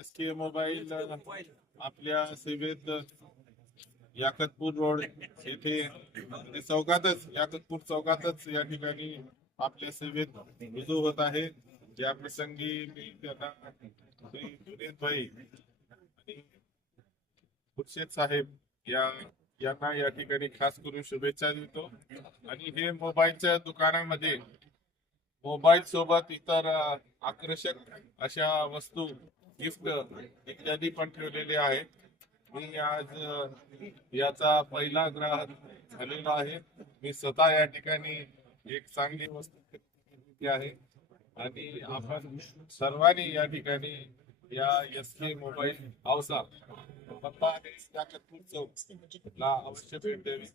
SK mobile आपल्या सेवेत Yakatpur road येथे याकतपूर चौकातच या ठिकाणी आपल्या सेवेत रुजू होत आहे. या प्रसंगी मी त्यांना श्री जुनेद भाई आणि खुर्शेद साहेब यांना या ठिकाणी खास करून शुभेच्छा देतो. आणि हे मोबाईलच्या दुकानामध्ये मोबाईल सोबत इतर आकर्षक अशा वस्तू गिफ्ट इत्यादी पण ठेवलेले आहेत. मी आज याचा पहिला ग्राहक झालेला आहे. मी स्वतः या ठिकाणी एक चांगली वस्तू खरेदी आहे आणि आपण सर्वांनी या ठिकाणी या SK मोबाईल हाऊसला पत्ता आहे याकतपूर चौक ला अवश्य भेट द्यावी.